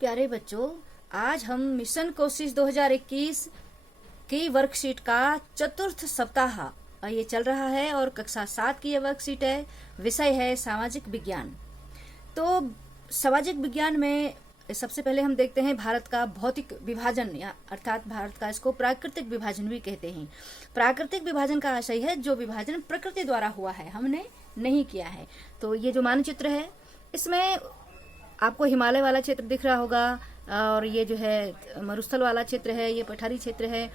प्यारे बच्चों, आज हम मिशन कोशिश 2021 की वर्कशीट का चतुर्थ सप्ताह ये चल रहा है और कक्षा 7 की ये वर्कशीट है। विषय है सामाजिक विज्ञान। तो सामाजिक विज्ञान में सबसे पहले हम देखते हैं भारत का भौतिक विभाजन, या अर्थात भारत का इसको प्राकृतिक विभाजन भी कहते हैं। प्राकृतिक विभाजन का आशय है जो विभाजन प्रकृति द्वारा हुआ है, हमने नहीं किया है। तो ये जो मानचित्र है इसमें आपको हिमालय वाला क्षेत्र दिख रहा होगा, और ये जो है मरुस्थल वाला क्षेत्र है, ये पठारी क्षेत्र है,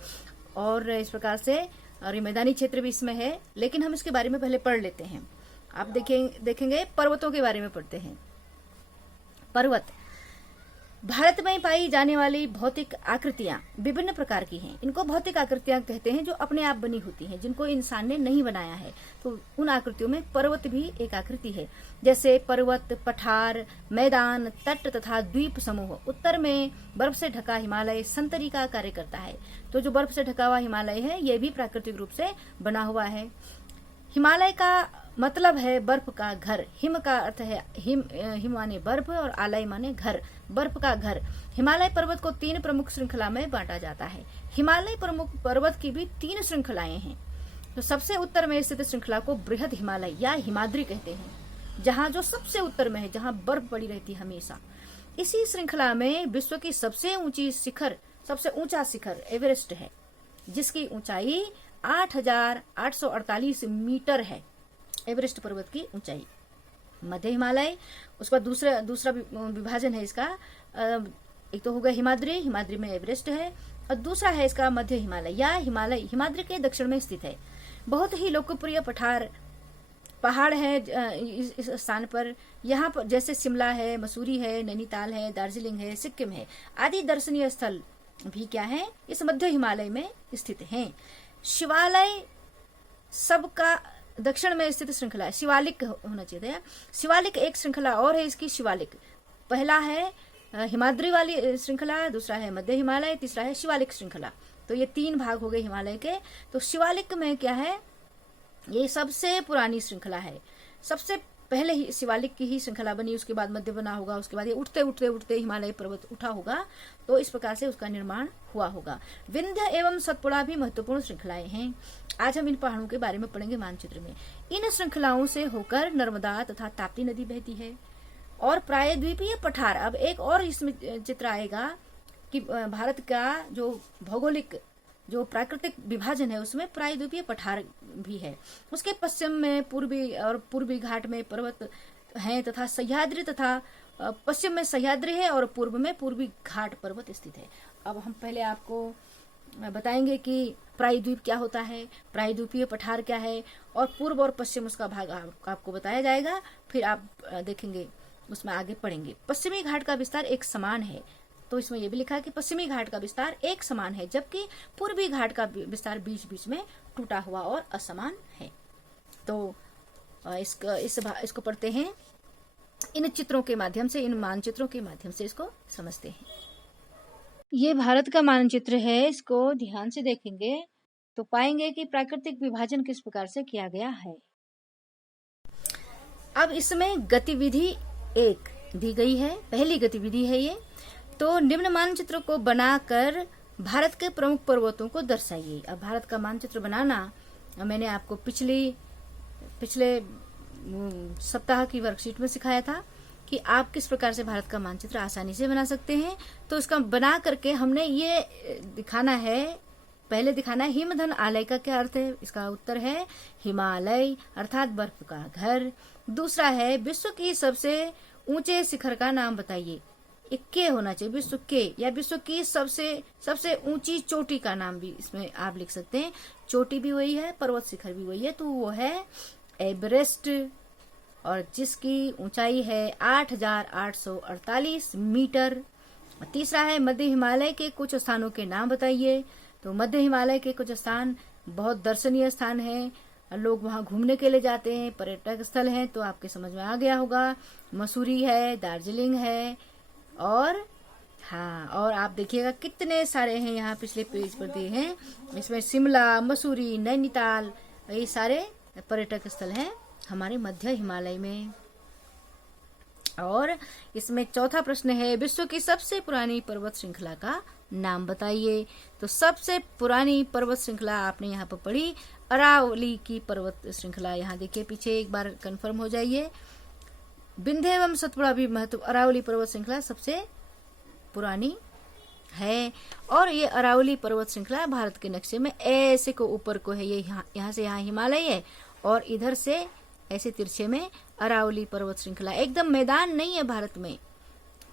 और इस प्रकार से और ये मैदानी क्षेत्र भी इसमें है। लेकिन हम इसके बारे में पहले पढ़ लेते हैं। आप देखेंगे पर्वतों के बारे में पढ़ते हैं। पर्वत भारत में पाई जाने वाली भौतिक आकृतियां विभिन्न प्रकार की हैं। इनको भौतिक आकृतियां कहते हैं जो अपने आप बनी होती हैं, जिनको इंसान ने नहीं बनाया है। तो उन आकृतियों में पर्वत भी एक आकृति है। जैसे पर्वत, पठार, मैदान, तट तथा द्वीप समूह। उत्तर में बर्फ से ढका हिमालय संतरी का कार्य करता है। तो जो बर्फ से ढका हुआ हिमालय है ये भी प्राकृतिक रूप से बना हुआ है। हिमालय का मतलब है बर्फ का घर। हिम का अर्थ है हिम माने बर्फ, और आलय माने घर, बर्फ का घर। हिमालय पर्वत को 3 प्रमुख श्रृंखला में बांटा जाता है। हिमालय प्रमुख पर्वत की भी 3 श्रृंखलाएं हैं। तो सबसे उत्तर में स्थित श्रृंखला को बृहद हिमालय या हिमाद्री कहते हैं, जहां जो सबसे उत्तर में है, जहां बर्फ पड़ी रहती है हमेशा। इसी श्रृंखला में विश्व की सबसे ऊंचा शिखर एवरेस्ट है, जिसकी ऊंचाई 8,848 मीटर है। एवरेस्ट पर्वत की ऊंचाई। मध्य हिमालय, उसका दूसरा विभाजन है इसका। एक तो हो गया हिमाद्री में एवरेस्ट है, और दूसरा है इसका मध्य हिमालय या हिमाद्री के दक्षिण में स्थित है। बहुत ही लोकप्रिय पहाड़ है इस स्थान पर। यहाँ पर जैसे शिमला है, मसूरी है, नैनीताल है, दार्जिलिंग है, सिक्किम है आदि दर्शनीय स्थल भी क्या है, इस मध्य हिमालय में स्थित हैं। शिवालय सबका दक्षिण में स्थित श्रृंखला है। शिवालिक होना चाहिए। शिवालिक एक श्रृंखला और है इसकी। शिवालिक पहला है हिमाद्री वाली श्रृंखला, दूसरा है मध्य हिमालय, तीसरा है शिवालिक श्रृंखला। तो ये 3 भाग हो गए हिमालय के। तो शिवालिक में क्या है, ये सबसे पुरानी श्रृंखला है। सबसे पहले ही शिवालिक की ही श्रृंखला बनी, उसके बाद मध्य बना होगा, उसके बाद ये उठते हिमालय पर्वत उठा होगा। तो इस प्रकार से उसका निर्माण हुआ होगा। विंध्य एवं सतपुड़ा भी महत्वपूर्ण श्रृंखलाएं हैं। आज हम इन पहाड़ों के बारे में पढ़ेंगे मानचित्र में। इन श्रृंखलाओं से होकर नर्मदा तथा ताप्ती नदी बहती है। और प्रायद्वीपीय पठार, अब एक और इसमें चित्र आएगा कि भारत का जो भौगोलिक जो प्राकृतिक विभाजन है उसमें प्रायद्वीपीय पठार भी है। उसके पश्चिम में पूर्वी घाट में पर्वत हैं तथा सह्याद्री, तथा पश्चिम में सह्याद्री है और पूर्व में पूर्वी घाट पर्वत स्थित है। अब हम पहले आपको बताएंगे कि प्रायद्वीप क्या होता है, प्रायद्वीपीय पठार क्या है, और पूर्व और पश्चिम उसका भाग आपको बताया जाएगा। फिर आप देखेंगे, उसमें आगे पढ़ेंगे। पश्चिमी घाट का विस्तार एक समान है। तो इसमें यह भी लिखा है कि पश्चिमी घाट का विस्तार एक समान है, जबकि पूर्वी घाट का विस्तार बीच बीच में टूटा हुआ और असमान है। तो इसको पढ़ते हैं इन चित्रों के माध्यम से, इन मानचित्रों के माध्यम से इसको समझते हैं। ये भारत का मानचित्र है। इसको ध्यान से देखेंगे तो पाएंगे कि प्राकृतिक विभाजन किस प्रकार से किया गया है। अब इसमें गतिविधि 1 दी गई है, पहली गतिविधि है ये। तो निम्न मानचित्र को बनाकर भारत के प्रमुख पर्वतों को दर्शाइए। अब भारत का मानचित्र बनाना मैंने आपको पिछले सप्ताह की वर्कशीट में सिखाया था कि आप किस प्रकार से भारत का मानचित्र आसानी से बना सकते हैं। तो इसका बना करके हमने ये दिखाना है, पहले दिखाना है हिमधन आलय का क्या अर्थ है। इसका उत्तर है हिमालय अर्थात बर्फ का घर। दूसरा है विश्व की सबसे ऊंचे शिखर का नाम बताइए। एक के होना चाहिए, विश्व के, या विश्व की सबसे ऊंची चोटी का नाम भी इसमें आप लिख सकते हैं। चोटी भी वही है, पर्वत शिखर भी वही है, तो वो है एवरेस्ट, और जिसकी ऊंचाई है 8,848 मीटर। तीसरा है मध्य हिमालय के कुछ स्थानों के नाम बताइए। तो मध्य हिमालय के कुछ स्थान बहुत दर्शनीय स्थान हैं, लोग वहां घूमने के लिए जाते हैं, पर्यटक स्थल हैं। तो आपके समझ में आ गया होगा, मसूरी है, दार्जिलिंग है, और और आप देखिएगा कितने सारे हैं यहाँ पिछले पेज पर दिए हैं। इसमें शिमला, मसूरी, नैनीताल, ये सारे पर्यटक स्थल हैं हमारे मध्य हिमालय में। और इसमें चौथा प्रश्न है, विश्व की सबसे पुरानी पर्वत श्रृंखला का नाम बताइए। तो सबसे पुरानी पर्वत श्रृंखला आपने यहाँ पर पढ़ी, अरावली की पर्वत श्रृंखला। यहाँ देखिए पीछे एक बार कंफर्म हो जाइए। विंध्य एवं सतपुड़ा भी महत्व, अरावली पर्वत श्रृंखला सबसे पुरानी है। और ये अरावली पर्वत श्रृंखला भारत के नक्शे में ऐसे को ऊपर को है, ये यहाँ से यहाँ हिमालय है और इधर से ऐसे तिरछे में अरावली पर्वत श्रृंखला। एकदम मैदान नहीं है भारत में,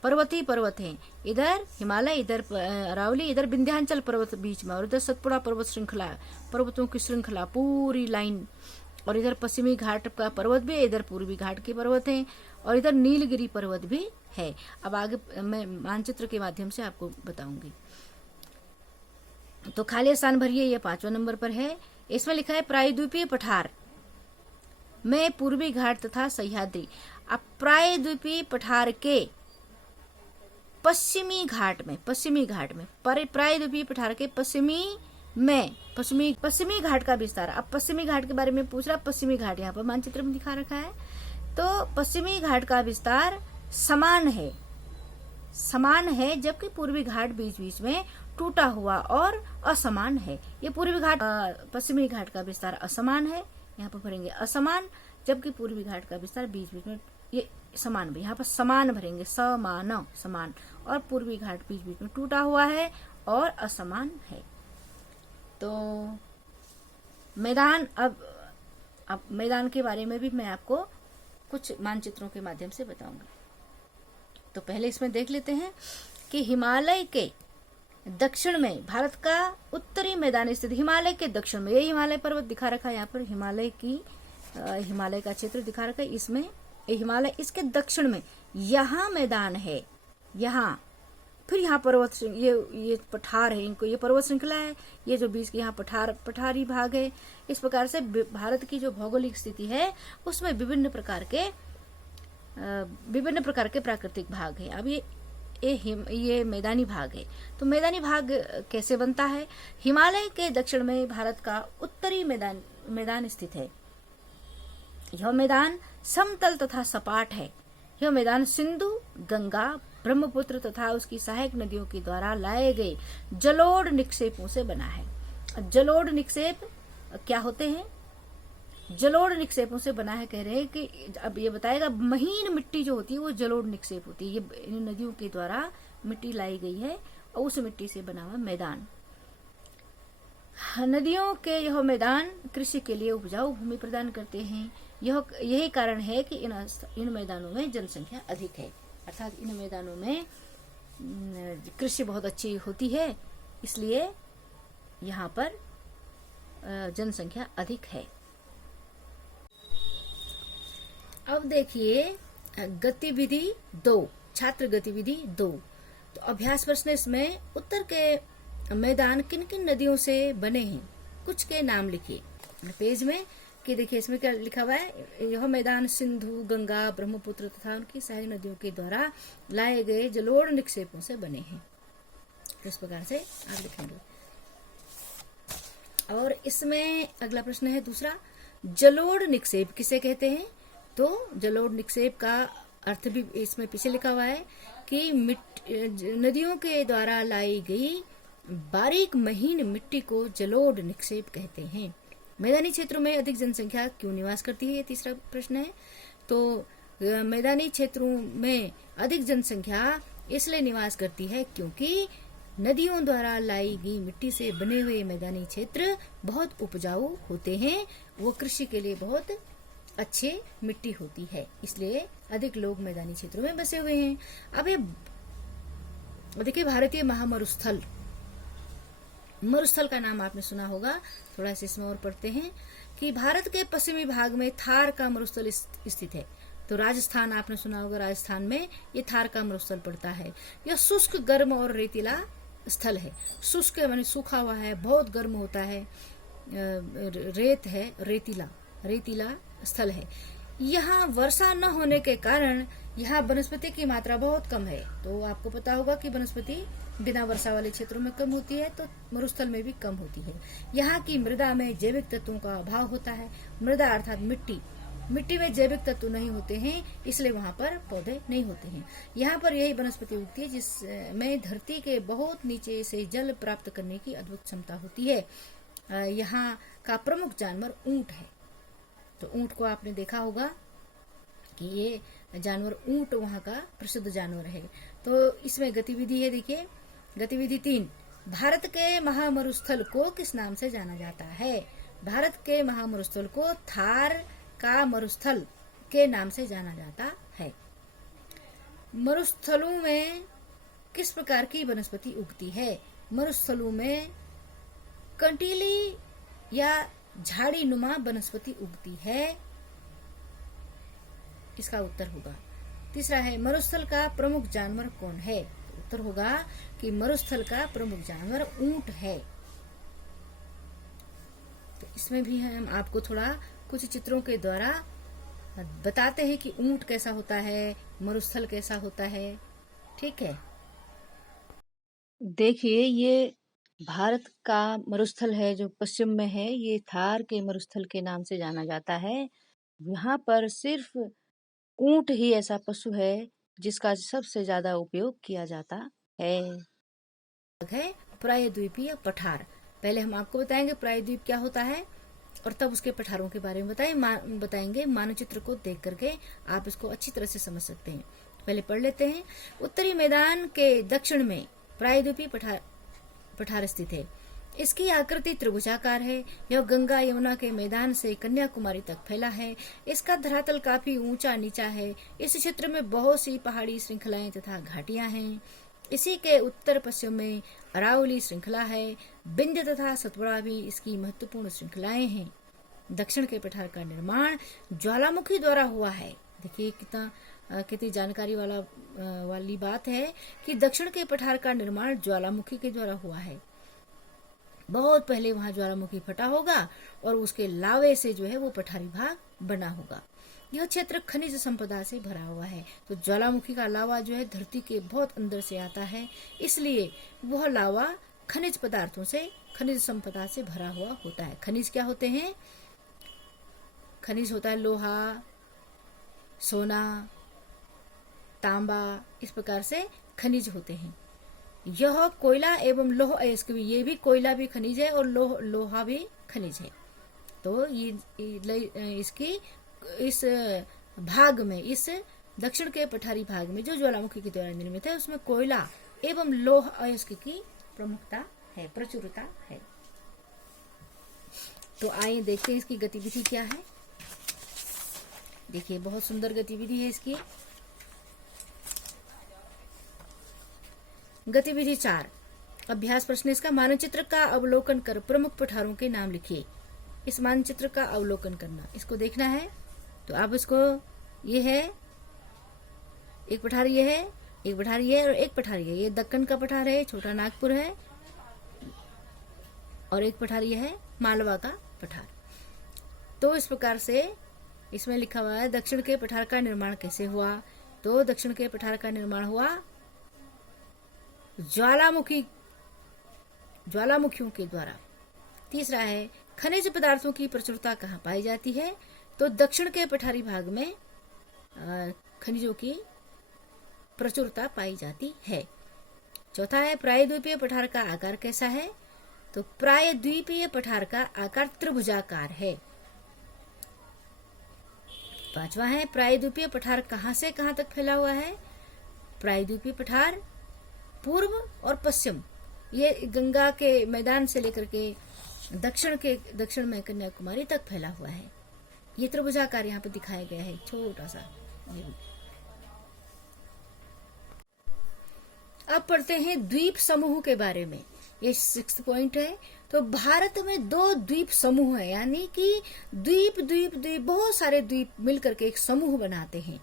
पर्वत ही पर्वत है। इधर हिमालय, इधर अरावली, इधर विंध्याचल पर्वत बीच में, और इधर सतपुड़ा पर्वत श्रृंखला, पर्वतों की श्रृंखला पूरी लाइन। और इधर पश्चिमी घाट का पर्वत भी है, इधर पूर्वी घाट के पर्वत हैं, और इधर नीलगिरी पर्वत भी है। अब आगे मैं मानचित्र के माध्यम से आपको बताऊंगी। तो खाली स्थान भरिए, ये 5वें नंबर पर है। इसमें लिखा है प्रायद्वीपीय पठार में पूर्वी घाट तथा सह्याद्री। अब प्रायद्वीपीय पठार के पश्चिमी घाट में प्रायद्वीपीय पठार के पश्चिमी घाट का विस्तार। अब पश्चिमी घाट के बारे में पूछ रहा, पश्चिमी घाट यहाँ पर मानचित्र में दिखा रखा है। तो पश्चिमी घाट का विस्तार समान है, जबकि पूर्वी घाट बीच बीच में टूटा हुआ और असमान है। ये पूर्वी घाट, पश्चिमी घाट का विस्तार असमान है, यहाँ पर भरेंगे असमान, जबकि पूर्वी घाट का विस्तार बीच बीच में ये समान भी, यहाँ पर समान भरेंगे, समान। और पूर्वी घाट बीच बीच में टूटा हुआ है और असमान है। तो मैदान, अब मैदान के बारे में भी मैं आपको कुछ मानचित्रों के माध्यम से बताऊंगी। तो पहले इसमें देख लेते हैं कि हिमालय के दक्षिण में भारत का उत्तरी मैदान स्थित, हिमालय के दक्षिण में, ये हिमालय पर्वत दिखा रखा है यहाँ पर, हिमालय का क्षेत्र दिखा रखा है। इसमें हिमालय, इसके दक्षिण में यहाँ मैदान है, यहाँ फिर यहाँ पर्वत, ये पठार है, इनको ये पर्वत श्रृंखला है, ये जो बीच के यहाँ पठारी भाग है। इस प्रकार से भारत की जो भौगोलिक स्थिति है उसमें विभिन्न प्रकार के प्राकृतिक भाग है। अब ये मैदानी भाग है। तो मैदानी भाग कैसे बनता है? हिमालय के दक्षिण में भारत का उत्तरी मैदान स्थित है। यह मैदान समतल तथा सपाट है। यह मैदान सिंधु, गंगा, ब्रह्मपुत्र तथा उसकी सहायक नदियों के द्वारा लाए गए जलोढ़ निक्षेपों से बना है। जलोढ़ निक्षेप क्या होते हैं? जलोढ़ निक्षेपों से बना है, कह रहे हैं कि अब ये बताएगा, महीन मिट्टी जो होती है वो जलोढ़ निक्षेप होती है। ये इन नदियों के द्वारा मिट्टी लाई गई है और उस मिट्टी से बना हुआ मैदान। नदियों के यह मैदान कृषि के लिए उपजाऊ भूमि प्रदान करते हैं। यही कारण है कि इन मैदानों में जनसंख्या अधिक है, अर्थात इन मैदानों में कृषि बहुत अच्छी होती है, इसलिए यहाँ पर जनसंख्या अधिक है। अब देखिए गतिविधि 2, छात्र गतिविधि 2। तो अभ्यास प्रश्न इसमें, उत्तर के मैदान किन किन नदियों से बने हैं, कुछ के नाम लिखिए पेज में। कि देखिए इसमें क्या लिखा हुआ है, यह मैदान सिंधु, गंगा, ब्रह्मपुत्र तथा उनकी सहायक नदियों के द्वारा लाए गए जलोढ़ निक्षेपों से बने हैं। इस प्रकार से आप लिखेंगे। और इसमें अगला प्रश्न है दूसरा, जलोढ़ निक्षेप किसे कहते हैं? तो जलोढ़ निक्षेप का अर्थ भी इसमें पीछे लिखा हुआ है कि नदियों के द्वारा लाई गई बारीक महीन मिट्टी को जलोढ़ निक्षेप कहते हैं। मैदानी क्षेत्रों में अधिक जनसंख्या क्यों निवास करती है, ये तीसरा प्रश्न है। तो मैदानी क्षेत्रों में अधिक जनसंख्या इसलिए निवास करती है क्योंकि नदियों द्वारा लाई गई मिट्टी से बने हुए मैदानी क्षेत्र बहुत उपजाऊ होते हैं, वो कृषि के लिए बहुत अच्छे मिट्टी होती है, इसलिए अधिक लोग मैदानी क्षेत्रों में बसे हुए हैं। अब ये देखिए भारतीय महामरुस्थल, मरुस्थल का नाम आपने सुना होगा, थोड़ा सा इसमें और पढ़ते हैं कि भारत के पश्चिमी भाग में थार का मरुस्थल स्थित है। तो राजस्थान आपने सुना होगा, राजस्थान में ये थार का मरुस्थल पड़ता है। यह शुष्क, गर्म और रेतीला स्थल है। शुष्क माने सूखा हुआ है, बहुत गर्म होता है, रेत है, रेतीला स्थल है। यहाँ वर्षा न होने के कारण यहाँ वनस्पति की मात्रा बहुत कम है। तो आपको पता होगा कि वनस्पति बिना वर्षा वाले क्षेत्रों में कम होती है, तो मरुस्थल में भी कम होती है। यहाँ की मृदा में जैविक तत्वों का अभाव होता है। मृदा अर्थात मिट्टी मिट्टी में जैविक तत्व नहीं होते हैं, इसलिए वहां पर पौधे नहीं होते हैं। यहाँ पर यही वनस्पति उगती है जिसमें धरती के बहुत नीचे से जल प्राप्त करने की अद्भुत क्षमता होती है। यहाँ का प्रमुख जानवर ऊंट है। तो ऊंट को आपने देखा होगा कि ये जानवर ऊंट वहां का प्रसिद्ध जानवर है। तो इसमें गतिविधि है, देखिए गतिविधि 3, भारत के महामरुस्थल को किस नाम से जाना जाता है? भारत के महामरुस्थल को थार का मरुस्थल के नाम से जाना जाता है। मरुस्थलों में किस प्रकार की वनस्पति उगती है? मरुस्थलों में कंटीली या झाड़ी नुमा वनस्पति उगती है। इसका उत्तर होगा। तीसरा है, मरुस्थल का प्रमुख जानवर कौन है? तो उत्तर होगा कि मरुस्थल का प्रमुख जानवर ऊंट है। तो इसमें भी हम आपको थोड़ा कुछ चित्रों के द्वारा बताते हैं कि ऊंट कैसा होता है, मरुस्थल कैसा होता है। ठीक है, देखिए ये भारत का मरुस्थल है जो पश्चिम में है, ये थार के मरुस्थल के नाम से जाना जाता है। यहाँ पर सिर्फ ऊंट ही ऐसा पशु है जिसका सबसे ज्यादा उपयोग किया जाता है। प्रायद्वीपीय पठार। पहले हम आपको बताएंगे प्रायद्वीप क्या होता है और तब उसके पठारों के बारे में बताएंगे। मानचित्र को देख करके आप इसको अच्छी तरह से समझ सकते हैं। पहले पढ़ लेते हैं। उत्तरी मैदान के दक्षिण में प्रायद्वीपीय पठार स्थित है। इसकी आकृति त्रिभुजाकार है। यह गंगा यमुना के मैदान से कन्याकुमारी तक फैला है। इसका धरातल काफी ऊंचा नीचा है। इस क्षेत्र में बहुत सी पहाड़ी श्रृंखलाएं तथा घाटियां हैं। इसी के उत्तर पश्चिम में अरावली श्रृंखला है। विंध्य तथा सतपुड़ा भी इसकी महत्वपूर्ण श्रृंखलाएं हैं। दक्षिण के पठार का निर्माण ज्वालामुखी द्वारा हुआ है। देखिए कितनी जानकारी वाली बात है कि दक्षिण के पठार का निर्माण ज्वालामुखी के द्वारा हुआ है। बहुत पहले वहां ज्वालामुखी फटा होगा और उसके लावे से जो है वो पठारी भाग बना होगा। यह क्षेत्र खनिज संपदा से भरा हुआ है। तो ज्वालामुखी का लावा जो है धरती के बहुत अंदर से आता है, इसलिए वह लावा खनिज पदार्थों से, खनिज संपदा से भरा हुआ होता है। खनिज क्या होते हैं? खनिज होता है लोहा, सोना, तांबा, इस प्रकार से खनिज होते हैं। यह कोयला एवं लौह अयस्क भी, ये भी कोयला भी खनिज है और लोहा भी खनिज है। तो इसकी इस भाग में, इस दक्षिण के पठारी भाग में जो ज्वालामुखी के द्वारा निर्मित है उसमें कोयला एवं लौह अयस्क की प्रमुखता है, प्रचुरता है। तो आइए देखते हैं इसकी गतिविधि क्या है। देखिए बहुत सुंदर गतिविधि है इसकी। गतिविधि 4, अभ्यास प्रश्न इसका। मानचित्र का अवलोकन कर प्रमुख पठारों के नाम लिखिए। इस मानचित्र का अवलोकन करना, इसको देखना है। तो आप इसको, ये है एक पठार, ये है एक पठार, ये और एक पठार, ये दक्कन का पठार है, छोटा नागपुर है, और एक पठार ये है मालवा का पठार। तो इस प्रकार से इसमें लिखा हुआ है दक्षिण के पठार का निर्माण कैसे हुआ। तो दक्षिण के पठार का निर्माण हुआ ज्वालामुखियों के द्वारा। तीसरा है खनिज पदार्थों की प्रचुरता कहाँ पाई जाती है। तो दक्षिण के पठारी भाग में खनिजों की प्रचुरता पाई जाती है। चौथा है प्रायद्वीपीय पठार का आकार कैसा है। तो प्रायद्वीपीय पठार का आकार त्रिभुजाकार है। पांचवा है प्रायद्वीपीय पठार कहां से कहां तक फैला हुआ है। प्रायद्वीपीय पठार पूर्व और पश्चिम, ये गंगा के मैदान से लेकर के दक्षिण में कन्याकुमारी तक फैला हुआ है। ये त्रिभुजाकार यहाँ पे दिखाया गया है, छोटा सा। अब पढ़ते हैं द्वीप समूह के बारे में। ये 6th पॉइंट है। तो भारत में 2 द्वीप समूह है, यानी कि द्वीप बहुत सारे द्वीप मिलकर के एक समूह बनाते हैं।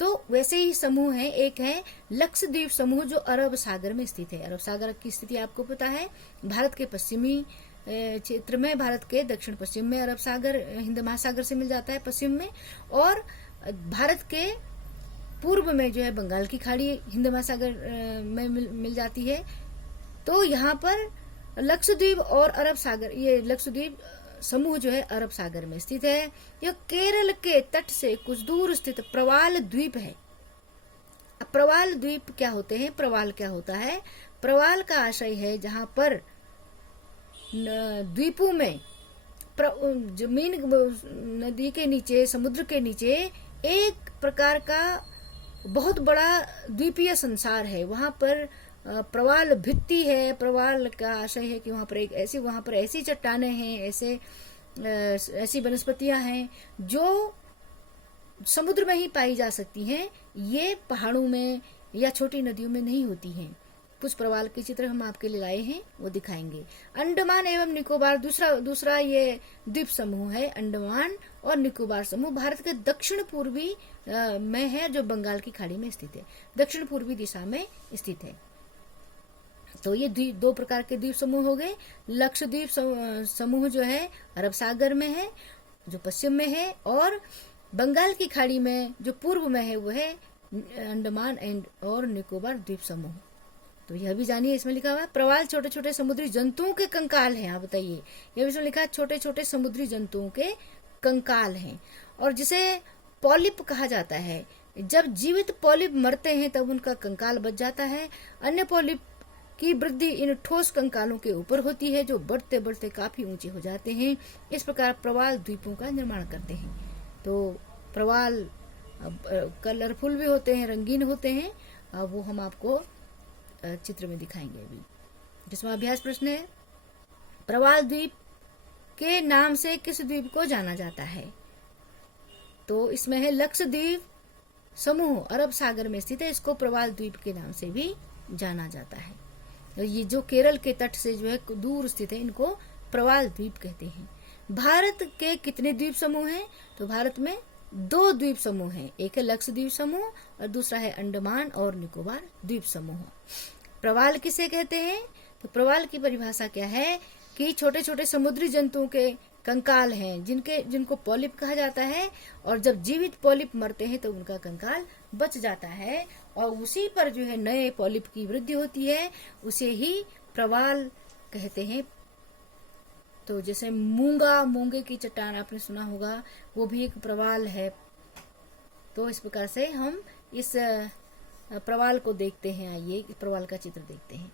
तो वैसे ही समूह है, एक है लक्षद्वीप समूह जो अरब सागर में स्थित है। अरब सागर की स्थिति आपको पता है, भारत के पश्चिमी क्षेत्र में, भारत के दक्षिण पश्चिम में अरब सागर हिंद महासागर से मिल जाता है पश्चिम में, और भारत के पूर्व में जो है बंगाल की खाड़ी हिंद महासागर में मिल जाती है। तो यहाँ पर लक्षद्वीप और अरब सागर, ये लक्षद्वीप समूह जो है अरब सागर में स्थित है। यह केरल के तट से कुछ दूर स्थित प्रवाल द्वीप है। अब प्रवाल द्वीप क्या होते हैं? प्रवाल क्या होता है? प्रवाल का आशय है जहां पर द्वीपों में जमीन, नदी के नीचे, समुद्र के नीचे एक प्रकार का बहुत बड़ा द्वीपीय संसार है। वहां पर प्रवाल भित्ति है। प्रवाल का आशय है कि वहां पर ऐसी चट्टानें हैं, ऐसी वनस्पतियां हैं जो समुद्र में ही पाई जा सकती हैं। ये पहाड़ों में या छोटी नदियों में नहीं होती हैं। कुछ प्रवाल के चित्र हम आपके लिए लाए हैं, वो दिखाएंगे। अंडमान एवं निकोबार दूसरा ये द्वीप समूह है। अंडमान और निकोबार समूह भारत के दक्षिण पूर्वी में है, जो बंगाल की खाड़ी में स्थित है। दक्षिण पूर्वी दिशा में स्थित है। तो ये दो प्रकार के द्वीप समूह हो गए। लक्षद्वीप समूह जो है अरब सागर में है, जो पश्चिम में है, और बंगाल की खाड़ी में जो पूर्व में है वो है अंडमान एंड और निकोबार द्वीप समूह। तो यह भी जानिए, इसमें लिखा हुआ है प्रवाल छोटे छोटे समुद्री जंतुओं के कंकाल हैं। आप बताइए, यह भी इसमें लिखा है छोटे छोटे समुद्री जंतुओं के कंकाल हैं, और जिसे पॉलिप कहा जाता है। जब जीवित पॉलिप मरते हैं तब उनका कंकाल बच जाता है। अन्य पॉलिप की वृद्धि इन ठोस कंकालों के ऊपर होती है, जो बढ़ते बढ़ते काफी ऊंचे हो जाते हैं। इस प्रकार प्रवाल द्वीपों का निर्माण करते हैं। तो प्रवाल कलरफुल भी होते हैं, रंगीन होते हैं। वो हम आपको चित्र में दिखाएंगे अभी। जिसमें अभ्यास प्रश्न है, प्रवाल द्वीप के नाम से किस द्वीप को जाना जाता है? तो इसमें है लक्षद्वीप समूह अरब सागर में स्थित है। इसको प्रवाल द्वीप के नाम से भी जाना जाता है। तो ये जो केरल के तट से जो है दूर स्थित है, इनको प्रवाल द्वीप कहते हैं। भारत के कितने द्वीप समूह हैं? तो भारत में 2 द्वीप समूह हैं। एक है लक्षद्वीप समूह और दूसरा है अंडमान और निकोबार द्वीप समूह। प्रवाल किसे कहते हैं? तो प्रवाल की परिभाषा क्या है कि छोटे छोटे समुद्री जंतुओं के कंकाल हैं, जिनको पॉलिप कहा जाता है, और जब जीवित पॉलिप मरते हैं तो उनका कंकाल बच जाता है, और उसी पर जो है नए पॉलिप की वृद्धि होती है, उसे ही प्रवाल कहते हैं। तो जैसे मूंगे की चट्टान आपने सुना होगा, वो भी एक प्रवाल है। तो इस प्रकार से हम इस प्रवाल को देखते हैं। आइए प्रवाल का चित्र देखते हैं।